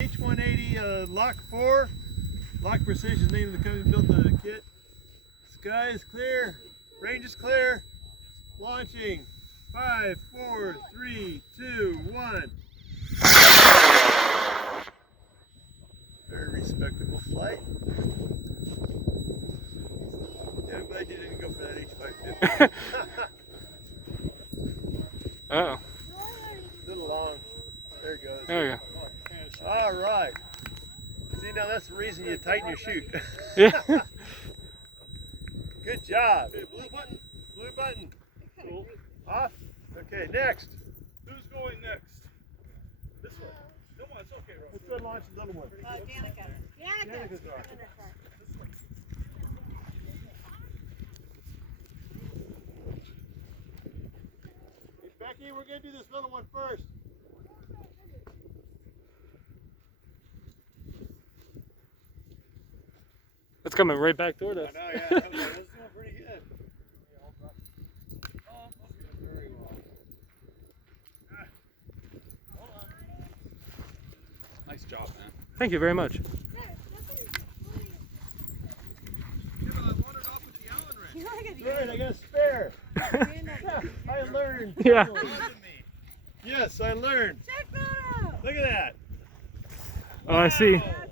H180 LOC IV. LOC Precision is the name of the company that built the kit. Sky is clear. Range is clear. Launching. 5, 4, 3, 2, 1. Very respectable flight. Yeah, I'm glad you didn't go for that H550. Uh-oh. A little long. There it goes. There we go. All right. See, now that's the reason you tighten your chute. Yeah. Good job. Okay, blue button. Blue button. Cool. Off. Okay, next. Who's going next? This one. No one, it's okay, Rob. Which one launches the little one? Danica. Danica's off. Hey, Becky, we're going to do this little one first. It's coming right back toward us. I know, yeah. That's doing pretty good. Very well. Hold on. Nice job, man. Thank you very much. Yeah, but I wanted off with the Allen wrench. Good, I got a spare. I learned. Yeah. Yes, I learned. Check that out. Look at that. Oh, I see. That's